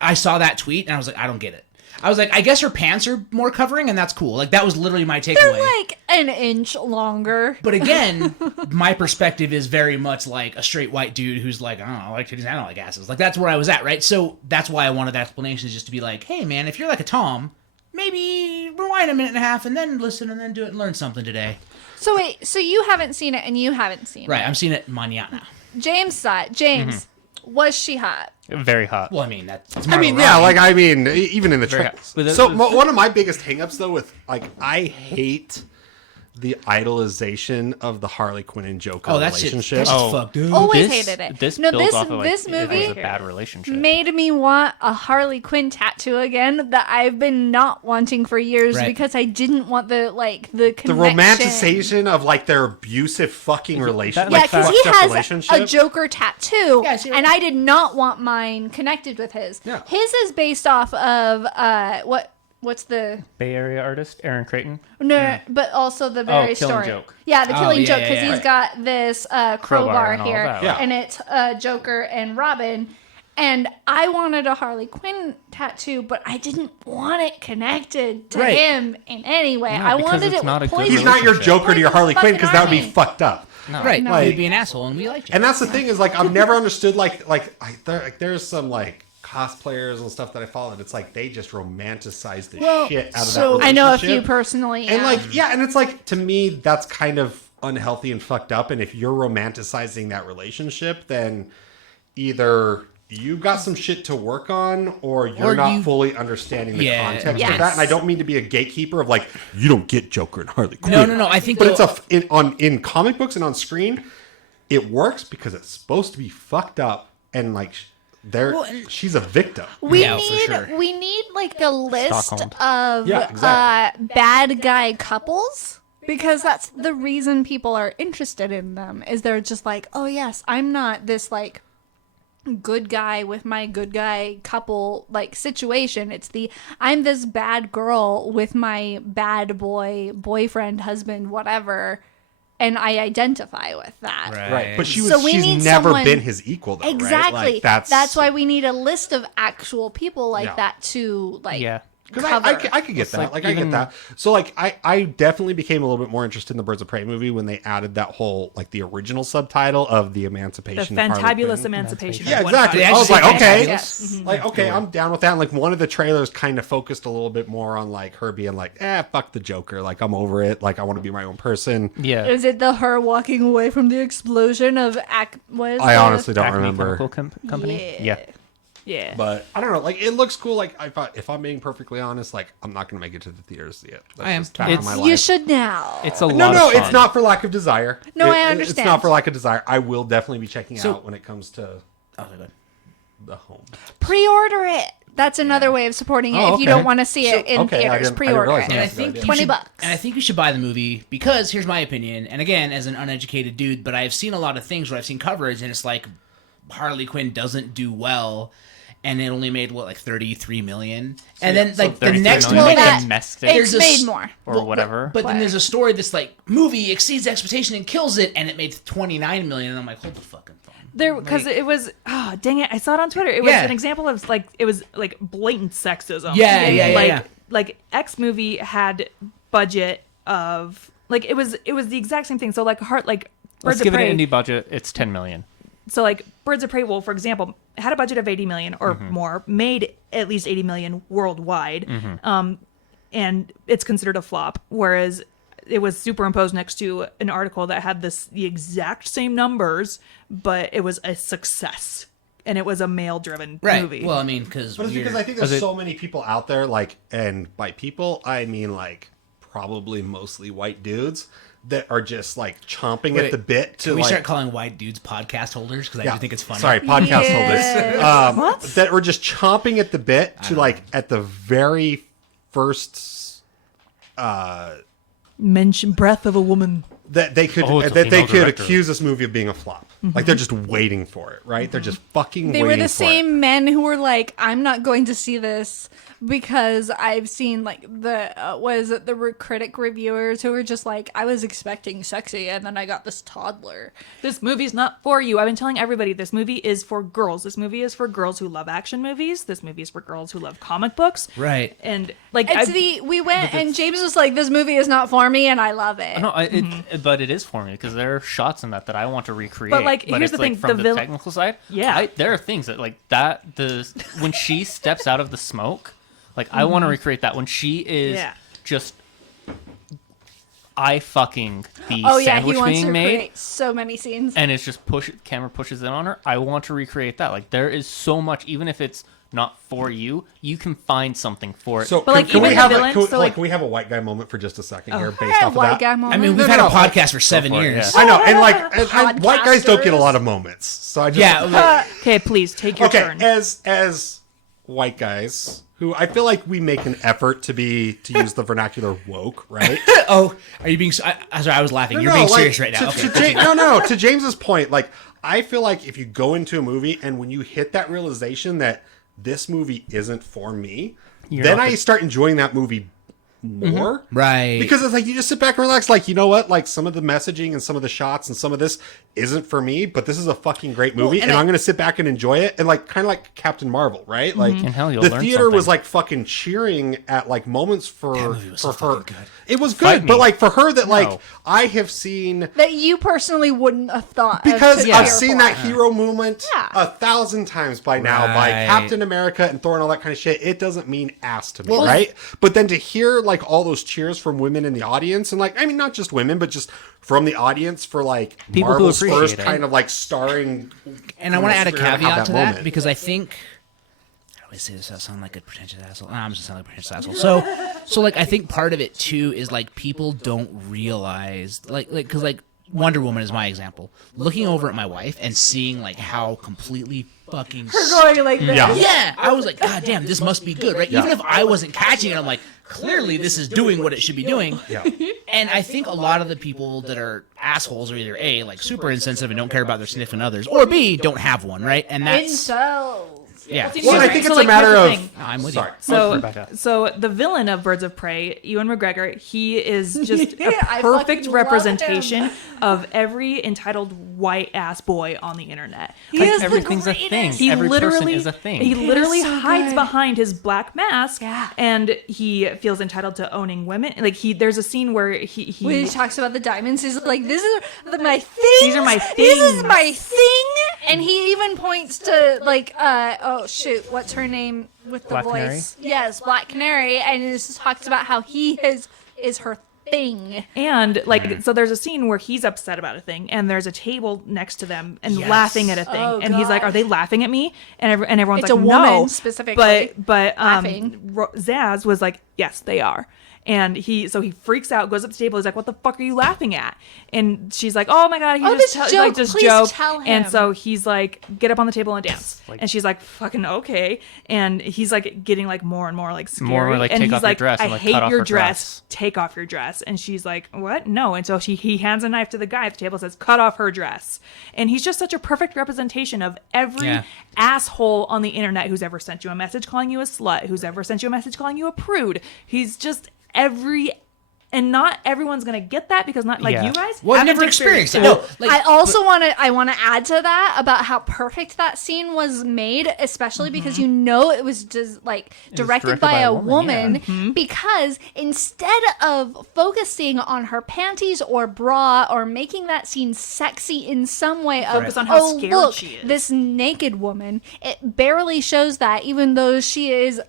I saw that tweet and I was like, I don't get it. I was like, I guess her pants are more covering, and that's cool. Like that was literally my takeaway. They're like an inch longer. But again, my perspective is very much like a straight white dude who's like, I don't know, I like titties, I don't like asses. Like that's where I was at, right? So that's why I wanted that explanation, is just to be like, hey man, if you're like a Tom, maybe rewind a minute and a half and then listen and then do it and learn something today. So wait, so you haven't seen it and you haven't seen Right, it. I'm seeing it mañana. James saw it. James, was she hot? Very hot. Well, I mean, that's I mean, yeah, like I mean, even in the Very trailer. hot. But that So was- one of my biggest hangups though with like I hate the idolization of the Harley Quinn and Joker oh, that shit, relationship. that's Oh. fucked up. Always This- hated it. This no, builds this off of, like, this it movie was a bad relationship. made me want a Harley Quinn tattoo again that I've been not wanting for years Right. because I didn't want the the connection. romanticization of like their abusive fucking relationship. Yeah, like, because he fucked up has relationship. a Joker tattoo, Yeah, I see what- and I did not want mine connected with his. Yeah. His is based off of what's the Bay Area artist Aaron Creighton. no, but also the very Killing story. Joke. Yeah, the Oh, Killing yeah, Joke, yeah, because yeah. he's got this crowbar and all here, that, right. and it's Joker and Robin. And I wanted a Harley Quinn tattoo, but I didn't want it connected to Right. him in any way. No, I because wanted it's it not a with good poison. He's not your relationship. Joker to your Harley Quinn because that would be Fucking fucked up. Right, No. he'd be an asshole, and we liked you. And that's the thing is like I've never understood there's some like cosplayers and stuff that I follow. It's like they just romanticize the shit out of that relationship. I know a few personally. And yeah. like, yeah, and it's like to me that's kind of unhealthy and fucked up. And if you're romanticizing that relationship, then either you got some shit to work on, or you're Or not you- fully understanding the Yeah. context Yes. of that. And I don't mean to be a gatekeeper of like you don't get Joker and Harley Quinn. No. I think, But though- it's in comic books and on screen, it works because it's supposed to be fucked up and like she's a victim. We Yeah, for sure. need like a list Stockholm. of Yeah, exactly. bad guy couples, because that's the reason people are interested in them. Is they're just like, oh yes, I'm not this like good guy with my good guy couple like situation. It's I'm this bad girl with my bad boyfriend, husband, whatever, and I identify with that. Right, but So we need she's never someone- been his equal, though. Exactly. Right? Like, that's why we need a list of actual people like Yeah. that to like Yeah. Because cover. I could get that. like I get even- that. So, like, I definitely became a little bit more interested in the Birds of Prey movie when they added that whole, like, the original subtitle of the The Emancipation. of Harley fantabulous Quinn. emancipation. Yeah, of one exactly. They I Harley was actually like, say okay. Yes. Mm-hmm. Like, okay, I'm down with that. And, like, one of the trailers kind of focused a little bit more on, like, her being like, fuck the Joker. Like, I'm over it. Like, I want to be my own person. Yeah. Is it her walking away from the explosion of what is I the- honestly don't Acme remember. Chemical Company. Yeah. Yeah. But I don't know. Like, it looks cool. Like, if I'm being perfectly honest, like, I'm not going to make it to the theaters yet. That's I am. just fact of my It's- You life. should now. It's a lot No, of fun. it's not for lack of desire. No, I It's understand. not for lack of desire. I will definitely be checking So- out when it comes to Oh, good. the home. Pre-order it. That's another way of supporting it. Oh, if you okay. don't want to see it in okay, I theaters, didn't pre-order realize it. that. And I That's a good think idea. you 20 should- bucks. And I think you should buy the movie because here's my opinion. And again, as an uneducated dude, but I've seen a lot of things where I've seen coverage and it's like Harley Quinn doesn't do well, and it only made like 33 million. And then like the 33 next million minute, that- domestic It's there's a made s- more. or whatever. But then But- there's a story that's like movie exceeds expectation and kills it, and it made 29 million. And I'm like, hold the fucking phone. There, because it was, dang it, I saw it on Twitter. It was Yeah. an example of like, it was like blatant sexism. Yeah, like, yeah. Like X movie had budget of like it was the exact same thing. So like Let's Birds of give it Prey. an indie budget. It's 10 million. So like Birds of Prey, well, for example, had a budget of 80 million or more, made at least 80 million worldwide, and it's considered a flop. Whereas it was superimposed next to an article that had the exact same numbers, but it was a success, and it was a male-driven Right. movie. Well, I mean, because But it's because I think there's so many people out there, like, and by people, I mean, like, probably mostly white dudes that are just, like, chomping Wait, at the bit to, Can we like... start calling white dudes podcast holders? Because I do think it's funny. Sorry, podcast Yes. holders. That were just chomping at the bit to, like, at the very first... Mention breath of a woman. that they could Oh, it's a that they female could director. accuse this movie of being a flop. Like they're just waiting for it, right? They're just fucking They waiting were the for it. same men who were like, I'm not going to see this because I've seen like the critic reviewers who were just like, I was expecting sexy and then I got this toddler. This movie's not for you. I've been telling everybody this movie is for girls. This movie is for girls who love action movies. This movie is for girls who love comic books. Right. And like We went and James was like, this movie is not for me and I love it. No, but it is for me because there are shots in that I want to recreate. But, like, here's it's, the thing, from the the technical side, Yeah. there are things that like that. When she steps out of the smoke, like I want to recreate that when she is Yeah. just eye fucking the Oh yeah, sandwich he wants being to made. create so many scenes. And it's just camera pushes in on her. I want to recreate that. Like there is so much, even if it's not for you, you can find something for it. So But, like, can we even the have villains, can we, so, like- can we have a white guy moment for just a second here, based Yeah, off of white that? guy I moment. mean, we've No, had no, a podcast for 7 for it, years. yeah. I know, and like and white guys don't get a Podcasters. lot of moments. So I just Yeah. okay, please take your okay, turn. as white guys who I feel like we make an effort to use the vernacular woke, right? Oh, are you being? Sorry, I was laughing. You're No, being like, serious right now. Okay. No. To James's point, like I feel like if you go into a movie and when you hit that realization that this movie isn't for me, then I start enjoying that movie more. Right. Because it's like you just sit back and relax. Like, you know what? Like some of the messaging and some of the shots and some of this isn't for me, but this is a fucking great movie, and I'm gonna sit back and enjoy it. And like kind of like Captain Marvel, right? Like And hell, you'll the learn theater was something. like fucking cheering at like moments for movie was so her. fucking good. It was Fight good, but me. like for her that like No. I have seen That you personally wouldn't have thought because of to I've cheer seen for. that hero movement Yeah. 1,000 times by now by Right. Captain America and Thor and all that kind of shit. It doesn't mean ass to me, Well, right? But then to hear like all those cheers from women in the audience and like, I mean, not just women, but just from the audience for like People who Marvel's appreciate first it. kind of like starring. And I want to add a spirit have caveat to that moment. because I think I always say this. I sound like a pretentious asshole. I'm just sound like a pretentious asshole. So like I think part of it too is like people don't realize like because like Wonder Woman is my example. Looking over at my wife and seeing like how completely fucking Her going like this. yeah, I was like, God damn, this must be good, right? Even if I wasn't catching it, I'm like, clearly this is doing what it should be doing. Yeah. And I think a lot of the people that are assholes are either A, like super insensitive and don't care about their significant others, or B, don't have one, right? And that's Incels. yeah. Well, I think it's a matter here's the of. thing. No, I'm with Sorry. you. So, so the villain of Birds of Prey, Ewan McGregor, he is just a I perfect fucking love representation of every entitled white ass boy on the internet. He is the everything's a thing. greatest. He Every person literally is a thing. He literally so hides good. behind his black mask, Yeah. and he feels entitled to owning women. Like there's a scene where he When he talks about the diamonds, he's like, "This is my thing. These are my This is things." my thing." And he even points to like, oh shoot, what's her name with the Black voice? Yes, Black Canary, and it just talks about how he is her thing. And like, so there's a scene where he's upset about a thing, and there's a table next to them and Yes. laughing at a thing, Oh, and he's like, God. "Are they laughing at me?" And everyone's It's like, a woman "No," specifically But laughing. Zaz was like, "Yes, they are." And he freaks out, goes up to the table. He's like, "What the fuck are you laughing at?" And she's like, "Oh my god, he Oh, just this like joke, this please joke." tell And him. so he's like, "Get up on the table and dance." Like- and she's like, "Fucking okay." And he's like getting like more and more like scary. More and more, like, and take he's off your like, dress "I and, like, hate cut off your her dress. dress." Take off your dress." And she's like, "What? No." And so he hands a knife to the guy at the table, says, "Cut off her dress." And he's just such a perfect representation of every Yeah. asshole on the internet who's ever sent you a message calling you a slut, who's ever sent you a message calling you a prude. He's just and not everyone's gonna get that because not like Yeah. you guys Well, I've haven't never experienced it. that. No, like, I also want to add to that about how perfect that scene was made, especially because you know it was just like directed by a woman because instead of focusing on her panties or bra or making that scene sexy in some way of Focus on how oh scared look, she is." this naked woman, it barely shows that even though she is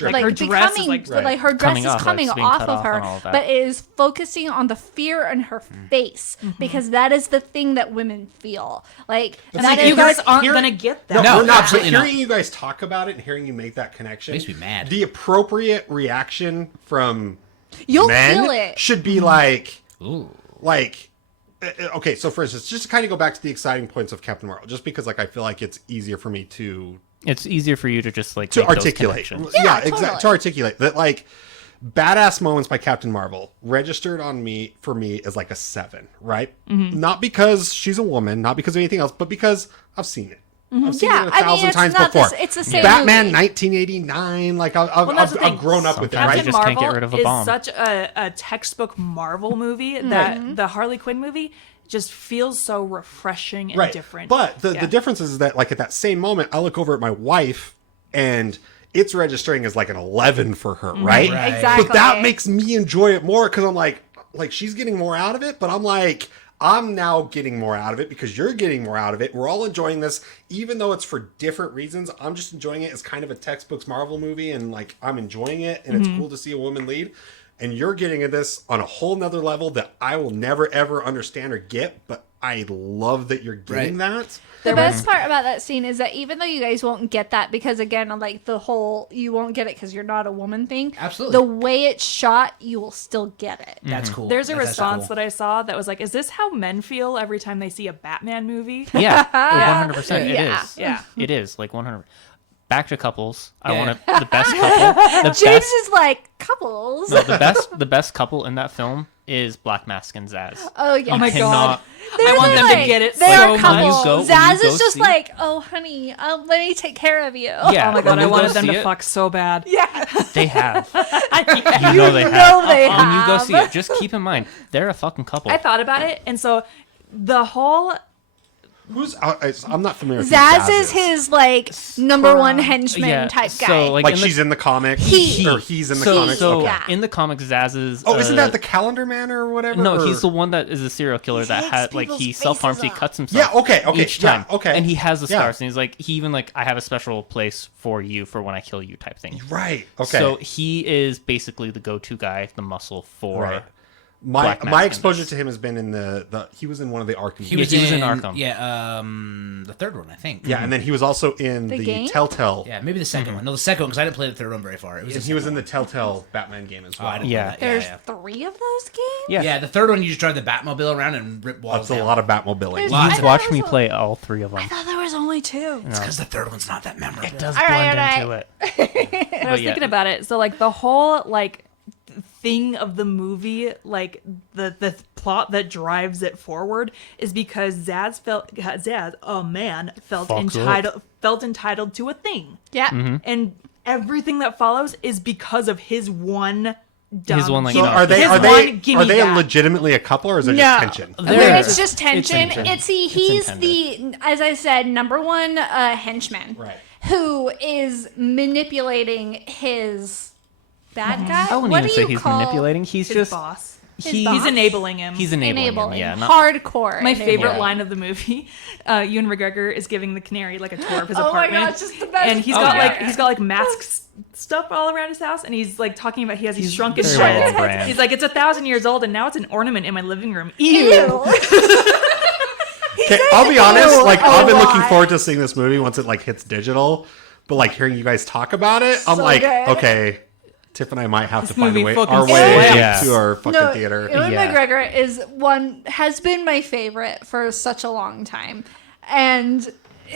Like, her dress is, becoming like- like her dress Coming is off, like, coming it's being off cut of off her, and all of that. but it is focusing on the fear in her face because that is the thing that women feel like. But That see, is You guys Here- aren't here- gonna get No, that. No, we're not. But absolutely not. hearing you guys talk about it and hearing you make that connection Makes me mad. The appropriate reaction from you'll men feel it. should be like, ooh. okay. So for instance, just to kind of go back to the exciting points of Captain Marvel, just because like I feel like it's easier for me to It's easier for you to just like to make those articulate. connections. Yeah, exactly. totally. To articulate that, like badass moments by Captain Marvel registered on me for me as like a 7, right? Not because she's a woman, not because of anything else, but because I've seen it. I've seen Yeah, it I a mean, thousand it's times not before. it's the same Batman, movie. 1989. Like that's the thing. I've grown up with it, Sometimes right? you Captain just can't Marvel get rid of a is bomb. such a textbook Marvel movie that the Harley Quinn movie just feels so refreshing and Right. different. But the Yeah. difference is that like at that same moment, I look over at my wife and it's registering as like an 11 for her, right? Right. Exactly. But that makes me enjoy it more because I'm like she's getting more out of it, but I'm like, I'm now getting more out of it because you're getting more out of it. We're all enjoying this, even though it's for different reasons. I'm just enjoying it as kind of a textbooks Marvel movie, and like I'm enjoying it, and it's cool to see a woman lead. And you're getting at this on a whole nother level that I will never ever understand or get, but I love that you're getting that. The best part about that scene is that even though you guys won't get that because again, like the whole you won't get it because you're not a woman thing. Absolutely. The way it's shot, you will still get it. That's cool. There's a That's response cool. that I saw that was like, "Is this how men feel every time they see a Batman movie?" Yeah, 100%. It Yeah. is. Yeah. It is like 100. Back to couples. I want the best couple. The James best. is like couples. No, the best couple in that film is Black Mask and Zaz. Oh yeah. Oh my Cannot- god. I want them to get it They're so a much. couple. When you go Zaz is just see- like, oh honey, let me take care of you. Yeah. Oh my god, when I you go wanted them see to it, fuck so bad. Yeah. They have. I You know they have. know they When you go have. see it, just keep in mind they're a fucking couple. thought about it, and so the whole Who's I'm not familiar with Zaz who is his like number one henchman Yeah, type so, guy. like in the- she's in the comic. He- or he's in the so, comics. So okay. Yeah. in the comics, Zaz is. Oh, isn't that the Calendar Man or whatever? No, or- he's the one that is a serial killer that takes had like people's he self harms, faces he off. cuts himself. Yeah, okay, Each yeah, time, okay. and he has the Yeah. scars, and he's like he even like I have a special place for you for when I kill you type thing. right. Okay. So he is basically the go-to guy, the muscle for Right. Black Mask my in exposure this. to him has been in the he was in one of the Arkham He games. was, in Arkham. Yeah, the third one, I think. Yeah, and then he was also in The the game? Telltale. Yeah, maybe the 2nd one. No, the second one, because I didn't play the third one very far. It was And the he was in second the Telltale Batman game as one. well. Oh, I didn't Yeah. play that. There's Yeah, 3 of those games? Yeah. yeah, the third one, you just drive the Batmobile around and rip walls That's a down. lot of Batmobiling. Lots I of- thought Watch it me was play all 3 of them. I thought there was only 2. It's because the third one's not that memorable. It does All right, blend all right. into it. And I was yeah. thinking about it. So like the whole like thing of the movie, like the plot that drives it forward is because Zaz, a man, felt Fucked entitled to a thing. Yeah. Mm-hmm. And everything that follows is because of his one dumb His one, like, So No, are they his are one, they gimme are they that. legitimately a couple or is it No. just tension? It's just tension. tension. He's intended. the, as I said, number one henchman. Right. Who is manipulating his bad guy? I wouldn't what even do say you he's call manipulating. He's his just boss. His boss? He's enabling him. he's enabling, enabling? him. Yeah, not, Hardcore. My favorite Yeah. line of the movie, Ewan McGregor is giving the canary like a tour of his Oh my apartment. God, it's just the best And he's part. got like masks stuff all around his house, and he's like talking about he has these shrunken very well shreds. on brand. He's like, it's 1,000 years old, and now it's an ornament in my living room. Ew. Ew. Okay, I'll be honest. Like, a I've been looking lot. forward to seeing this movie once it like hits digital. But like hearing you guys talk about it, I'm So like, good. okay, Tiff and I might have to find movie fucking our way slaps. Yeah. to our fucking No, theater. Ewan Yeah. McGregor has been my favorite for such a long time, and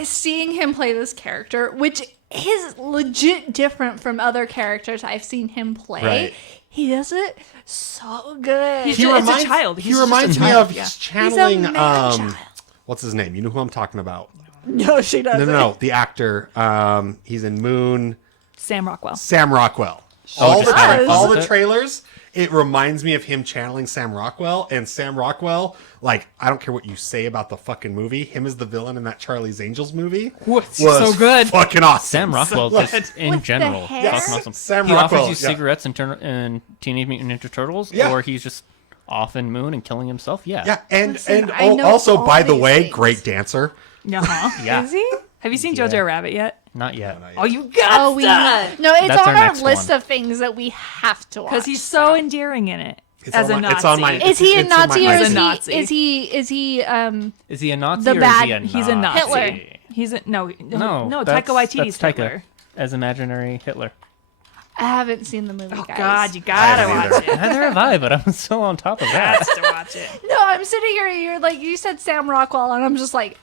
seeing him play this character, which is legit different from other characters I've seen him play. Right. He does it so good. He's it's a child. He He's just reminds a me child, of yeah. he's channeling man-child. what's his name? You know who I'm talking about? No, she doesn't. No, the actor. He's in Moon. Sam Rockwell. Sam Rockwell. just how it All is. the trailers, it reminds me of him channeling Sam Rockwell. And Sam Rockwell, like, I don't care what you say about the fucking movie, him as the villain in that Charlie's Angels movie What's was so good? fucking awesome. Sam Rockwell So, just in With the general. hair? Fucking awesome. Sam he Rockwell, offers you yeah. cigarettes in Teenage Mutant Ninja Turtles, Yeah. or he's just off in Moon and killing himself. Yeah. Yeah, and Listen, and I know also, all by the these way, things. great dancer. Uh-huh. Yeah. Is he? Have you seen Jojo Rabbit yet? Not yet. Oh, you got Oh, we to! no. It's That's on our our next list one. of things that we have to watch. Because he's so endearing in it. It's as on a my- Nazi. it's on my- Is he a It's in my Nazi or mind. is He's a he? Nazi. Is he? Is he a Nazi The or bad- is he a He's a Nazi. Hitler. He's a no. No, No, that's- Taika Waititi's that's Taika Hitler. as imaginary Hitler. I haven't seen the movie, Oh guys. God, you gotta haven't watch it. Neither have I, but I'm still on top of that. Has to watch it. No, I'm sitting here. You're like, you said Sam Rockwell, and I'm just like,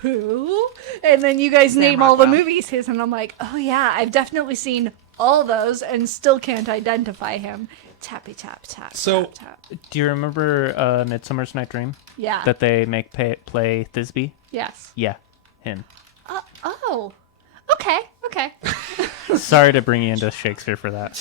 who? And then you guys name all the Rockwell. movies his, and I'm like, oh yeah, I've definitely seen all those, and still can't identify him. Tappy tap tap. So- tap, tap. Do you remember Midsummer's Night Dream? Yeah. That they make play Thisbe? Yes. Yeah, him. Oh. Okay. Okay. Sorry to bring you into Shakespeare for that.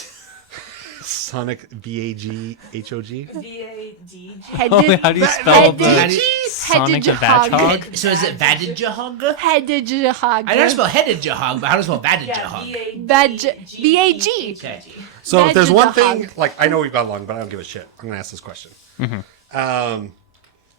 Sonic BAGHOG. V-A-D-G. Headed. How do you spell the Headed- Sonic the Hedgehog. Hedgehog? So is it Vadidjahog? Hedgehog. I know how to spell Hedidjahog, but how to spell Vadidjahog? V-A-G. Okay. So if there's one Hedgehog. thing, like I know we've gone long, but I don't give a shit. I'm gonna ask this question.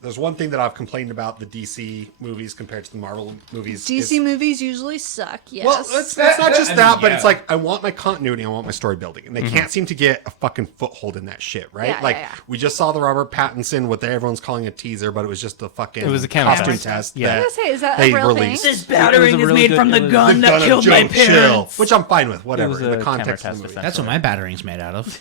There's one thing that I've complained about the DC movies compared to the Marvel movies. DC is- movies usually suck. Yes. Well, it's not just I that, mean, but yeah. it's like I want my continuity, I want my story building, and they can't seem to get a fucking foothold in that shit, right? Yeah, like yeah, yeah. we just saw the Robert Pattinson, what everyone's calling a teaser, but it was just a fucking It was a camera costume test. test. Yeah. I was gonna say, is that they a real released. thing? This battering It was a is really made good- from the it was- gun The that gun of killed my Joe Chill, parents. which I'm fine with, whatever. was In a the context camera of the test, movie. That's what my battering's made out of.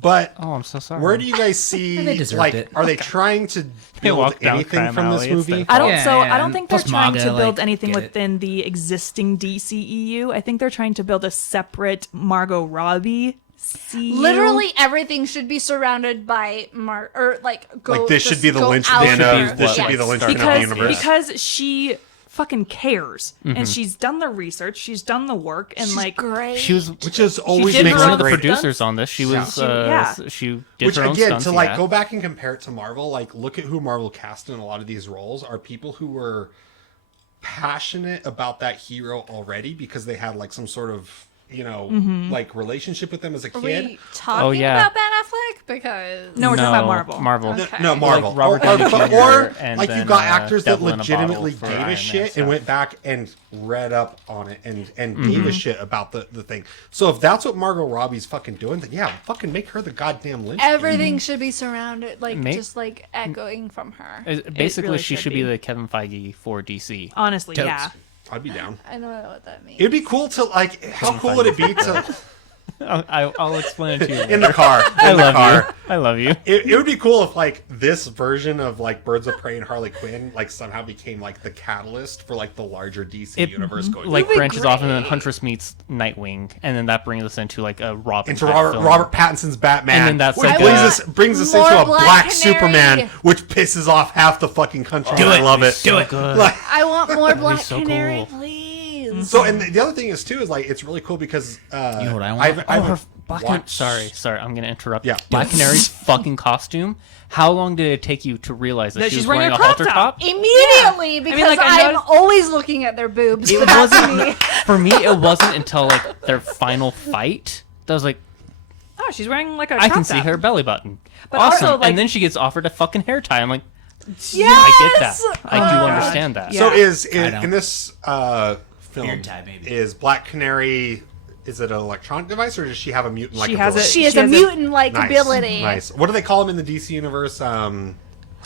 But Oh, I'm so sorry. where do you guys see? They deserved like, it. are they trying to build walked down anything crime from this alley, it's movie? their I don't. Yeah, so yeah, I don't and think they're plus trying MAGA, to build like, anything get it. within the existing DCEU. I think they're trying to build a separate Margot Robbie. CU. Literally everything should be surrounded by or like go. Like this should just be the go linchpin out of there. this should be Yes. the linchpin of the because universe. because she fucking cares and she's done the research, she's done the work, and She's like great. She was Which is always did makes her one it of the own great. producers on this. She was Yeah. she did Which her own again, stunts, to like yeah. go back and compare it to Marvel, like look at who Marvel cast in a lot of these roles are people who were passionate about that hero already because they had like some sort of like relationship with them as a Are kid. we talking Oh, yeah. about Ben Affleck? Because No, we're talking about Marvel. Marvel. Okay. No, Marvel. Like Robert Downey Jr. or and like then, you've got actors that Devil in a legitimately Bottle for gave Iron a Man shit stuff. and went back and read up on it and gave a shit about the thing. So if that's what Margot Robbie's fucking doing, then yeah, fucking make her the goddamn Lynch. everything should be surrounded, like Make- just like echoing from her. Basically, really she should should be be. the Kevin Feige for DC. Honestly, Totes. yeah. I'd be down. I don't know what that means. It'd be cool to like. How cool would it be to I'll explain it to you later. in the car? I In the love car. you. I love you. It would be cool if like this version of like Birds of Prey and Harley Quinn like somehow became like the catalyst for like the larger DC universe going like be branches off, and then great. Huntress meets Nightwing, and then that brings us into like a Robin. into type film. Robert Pattinson's Batman, And then that's which like brings us More into a Black Black Canary. Superman, which pisses off half the fucking country. Do and I it. love it. Do it. Good. Like, I want more Black so Canary, cool. please. so, and the other thing is too is like it's really cool because You know what I want? I've Black watched- Sorry, I'm gonna interrupt. Yeah. Black Canary's fucking costume. How long did it take you to realize that, That she she's was wearing wearing a a crop halter top. top? Immediately, because like, I I'm noticed- always looking at their boobs. It but that's wasn't me. for me. It wasn't until like their final fight that I was like, Oh, she's wearing like a I crop can see top. her belly button. But Awesome. also, like- and then she gets offered a fucking hair tie. I'm like, Yes! I get that. I do God. understand that. Yeah. So is I don't. in this film Beard tie, maybe. is Black Canary? Is it an electronic device or does she have a mutant like She has ability? it. She has She a has a- mutant-like Nice. ability. Nice. What do they call him in the DC universe?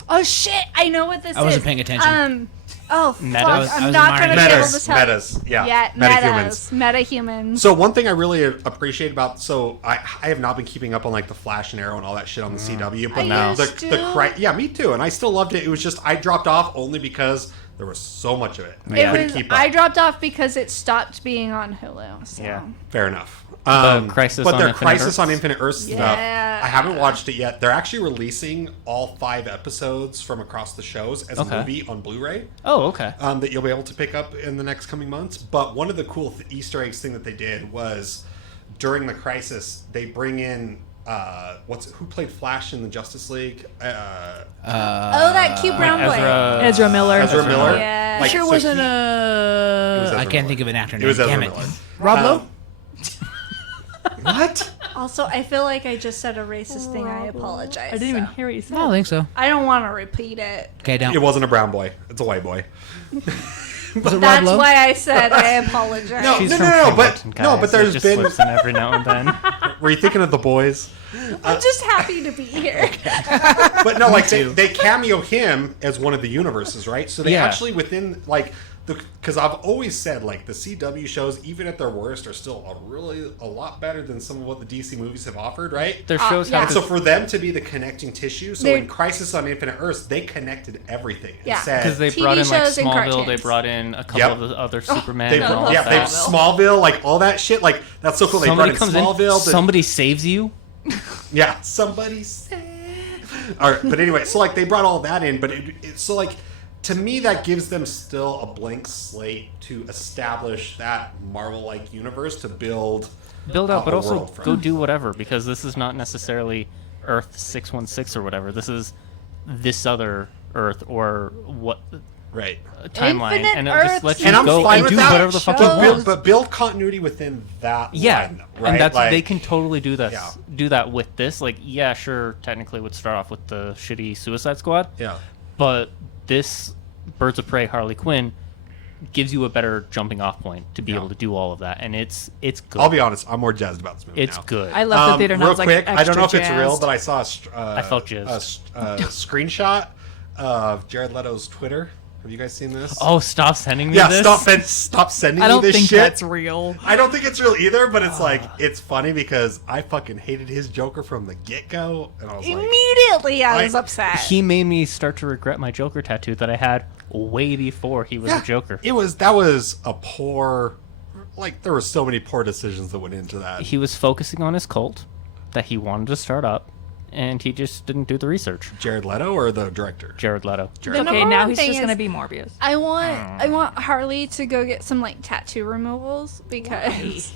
Oh shit! I know what this is. I wasn't paying attention. Oh fuck! Metas? I I'm was not gonna be admiring able to Metas. tell. Metas. Yeah. Yeah, Metahumans. Metahumans. So one thing I really appreciate about I have not been keeping up on like the Flash and Arrow and all that shit on the CW, but I the used to. yeah, me too, and I still loved it. It was just I dropped off only because there was so much of it. I It couldn't was. keep up. I dropped off because it stopped being on Hulu. So. Yeah. Fair enough. Crisis but on their Infinite Crisis Earths? on Infinite Earth stuff, Yeah. I haven't watched it yet. They're actually releasing all 5 episodes from across the shows as a Okay. movie on Blu-ray. Oh, okay. That you'll be able to pick up in the next coming months. But one of the cool Easter eggs thing that they did was during the Crisis, they bring in who played Flash in the Justice League? Oh, that cute brown boy. Ezra Miller. Ezra Miller. Yeah. Like, Sure so wasn't he- a. Ezra I can't Miller. think of an actor It name. was Ezra Damn it. Miller. Rob Lowe? What? Also, I feel like I just said a racist thing. I apologize. I didn't even so. hear what you said. I don't think so. I don't want to repeat it. Okay, down. It wasn't a brown boy. It's a white boy. Was it Rob That's Lowe? why I said I apologize. No, She's no, from no, no, but- Pemberton, no, but guys. there's it just been- slips in every now and then. Were you thinking of The Boys? I'm just happy to be here. But no, like they cameo him as one of the universes, right? So they Yeah. actually within like because I've always said like the CW shows, even at their worst, are still a lot better than some of what the DC movies have offered, right? Their shows yeah. have And so for them to be the connecting tissue, so They're- in Crisis on Infinite Earths, they connected everything. And Yeah. said, because they TV brought in like shows and Smallville, they cartoons. brought in a couple Yep. of the other Superman they, and all yeah, that. they Smallville, like all that shit, like that's so cool. They Somebody brought comes in Smallville. in, somebody saves you. Yeah, somebody said. All right, but anyway, so like they brought all that in, but so like to me that gives them still a blank slate to establish that Marvel-like universe to build Build out, a but also world from. go do whatever, because this is not necessarily Earth 616 or whatever. This is this other Earth or what right. timeline, Infinite and it just Earths lets is you And I'm go fine and with do that. whatever the fuck you Shows. want. But build continuity within that Yeah, line, right? and that's Like, they can totally do that. Yeah. Do that with this. Like, yeah, sure. Technically, would start off with the shitty Suicide Squad, yeah. but this Birds of Prey Harley Quinn gives you a better jumping off point to be Yeah. able to do all of that, and it's good. I'll be honest, I'm more jazzed about this movie it's now. good. I left the theater and I real was like, quick, I don't know if extra it's real, jazzed. but I saw I felt jazzed. a screenshot of Jared Leto's Twitter. Have you guys seen this? Oh, stop sending me yeah, this. stop sending I don't me this think shit. that's real. I don't think it's real either, but it's like it's funny because I fucking hated his Joker from the get-go, and I was like, Immediately, I was I- upset. He made me start to regret my Joker tattoo that I had way before he was a Joker. that was a poor, like there were so many poor decisions that went into that. He was focusing on his cult that he wanted to start up, and he just didn't do the research. Jared Leto or the director? Jared Leto. The Okay, number now one he's thing just is, gonna be Morbius. I want Harley to go get some like tattoo removals because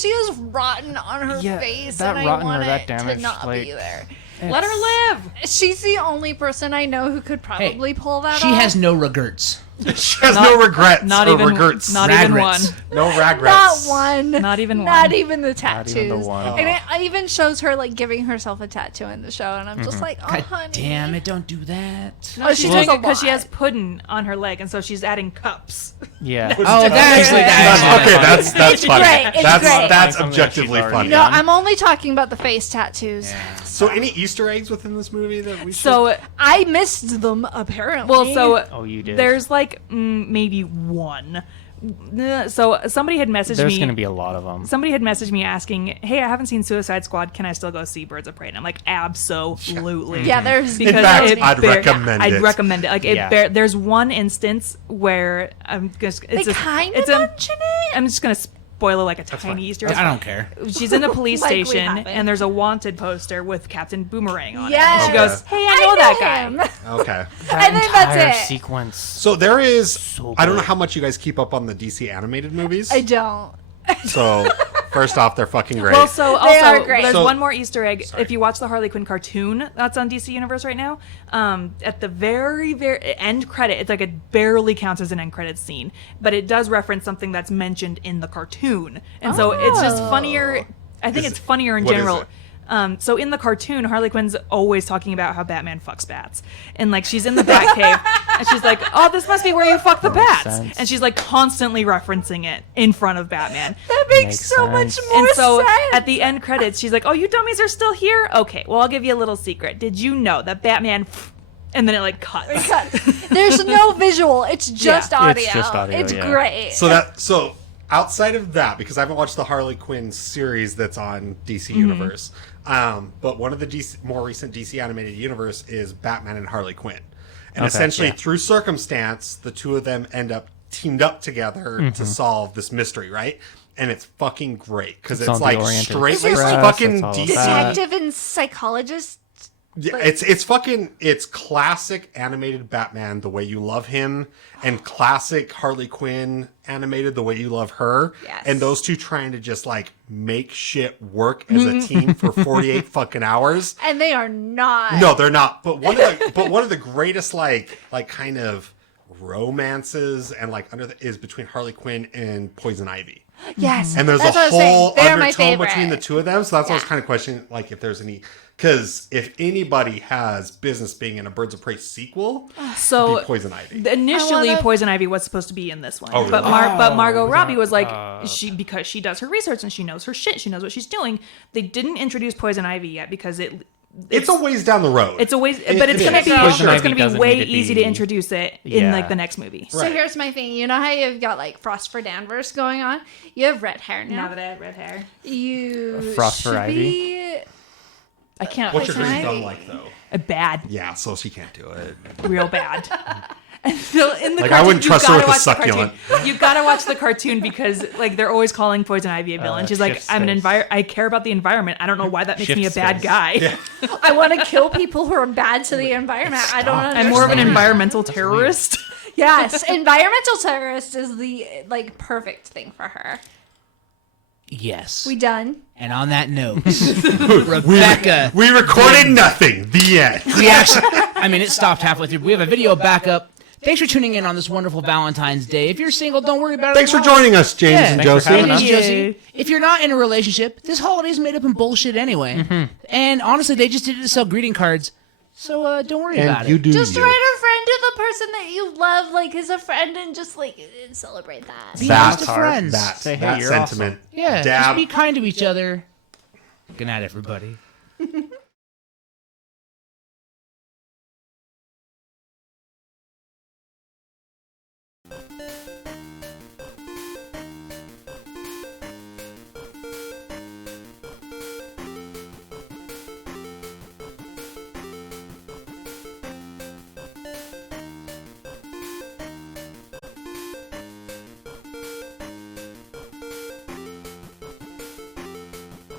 she is rotten on her Yeah, face, that and I rotten or want that it damaged, to not like- be there. Let her live. She's the only person I know who could probably pull that She off. has no regrets. She has no regrets. Not or even regrets. not even one. Regrets. No Not regrets. one. Not even Not one. even the tattoos. Not even the one. And it even shows her like giving herself a tattoo in the show, and I'm just like, oh, God honey. damn it! Don't do that. No, she's Well, doing does it a because she lot. has pudding on her leg, and so she's adding cups. Yeah. Oh, that's like that. Okay, that's It's funny. great, it's that's great. that's Something that she's objectively already funny. No, I'm only talking about the face tattoos. So, any Easter eggs within this movie that we should? So, I missed them apparently. well, so Oh, you did. there's like maybe one. So somebody had messaged There's me. going to be a lot of them. Somebody had messaged me asking, "Hey, I haven't seen Suicide Squad. Can I still go see Birds of Prey?" And I'm like, "Absolutely." yeah, there's Because In fact, it I'd recommend I'd it. recommend it. Like Yeah. there's one instance where I'm just they kind of it's a, mention it. I'm just gonna spoil it like a tiny fine. Easter egg. I don't care. She's in a police Like we station haven't. and there's a wanted poster with Captain Boomerang on it. Yes. And she goes, "Hey, I know that guy." him. Okay. And then that's it. Sequence. So there is. So I don't know good. how much you guys keep up on the DC animated movies. I don't. So first off, they're fucking great. Well, so They are also great. there's So- one more Easter egg. Sorry. If you watch the Harley Quinn cartoon that's on DC Universe right now, at the very end credit, it's like it barely counts as an end credit scene, but it does reference something that's mentioned in the cartoon, and so it's just funnier. I think Is it's it- funnier in what is general. it? So in the cartoon, Harley Quinn's always talking about how Batman fucks bats, and like she's in the Batcave, and she's like, "Oh, this must be where you fuck the bats," sense. and she's like constantly referencing it in front of Batman. That makes Makes so much sense. more And so sense. at the end credits, she's like, "Oh, you dummies are still here? Okay, well, I'll give you a little secret. Did you know that Batman?" And then it like cuts. There's no visual. It's just Yeah. audio. It's just audio, It's yeah. great. So outside of that, because I haven't watched the Harley Quinn series that's on DC Universe, but one of the more recent DC animated universe is Batman and Harley Quinn, and Okay, essentially yeah. through circumstance, the two of them end up teamed up together to solve this mystery, right? And it's fucking great because It's it's on the like Oriented straight Express, like fucking it's all of DC. that. Detective and psychologist. Yeah, Like- it's classic animated Batman the way you love him, and classic Harley Quinn animated the way you love her. Yes. And those two trying to just like make shit work as a team for 48 fucking hours. And they are not. No, they're not. But one of the greatest like kind of romances and like is between Harley Quinn and Poison Ivy. Yes. And there's that's a what I was saying. whole They're my undertone favorite. between the two of them. So that's what I was Yeah. kind of questioning, like, if there's any. Because if anybody has business being in a Birds of Prey sequel, So be Poison Ivy. initially, I wanna- Poison Ivy was supposed to be in this one, Oh, really? but Margot Robbie was like, because she does her research and she knows her shit, she knows what she's doing. They didn't introduce Poison Ivy yet because It's a ways down the road. it's a ways, It- but it's it gonna is. be Poison it's Ivy gonna be doesn't way need to easy be- to introduce it in Yeah. like the next movie. So Right. here's my thing. You know how you've got like Frost for Danvers going on? You have red hair now. Now that I have red hair, You Frost for should Ivy? be- I can't. What's your Poison green thumb Ivy. like, though? Bad, Yeah, so she can't do it. real bad. And so in the Like, I cartoon, wouldn't you trust her gotta with a watch the cartoon. succulent. You gotta watch the cartoon because like they're always calling Poison Ivy a villain. She's like, shift I'm an space. I care about the environment. I don't know why that makes Shift me a bad space. guy. I want to kill people who are bad to the environment. I don't understand. I'm more of an environmental terrorist. Yes, environmental terrorist is the like perfect thing for her. Yes. We done? And on that note, Rebecca, We recorded nothing. The end. we actually, I mean, it stopped halfway through. We have a video backup. Thanks for tuning in on this wonderful Valentine's Day. If you're single, don't worry about it. Thanks for joining us, James Yeah. and Thanks for Josie. having us. James and Josie. If you're not in a relationship, this holiday's made up in bullshit anyway. And honestly, they just did it to sell greeting cards. So don't worry about And you it. do Just you. write a friend to the person that you love, like as a friend, and just like celebrate that. Be That nice to friends. That, Say, hey, that you're sentiment. Yeah, Dab. just be kind to each other. Good night, everybody.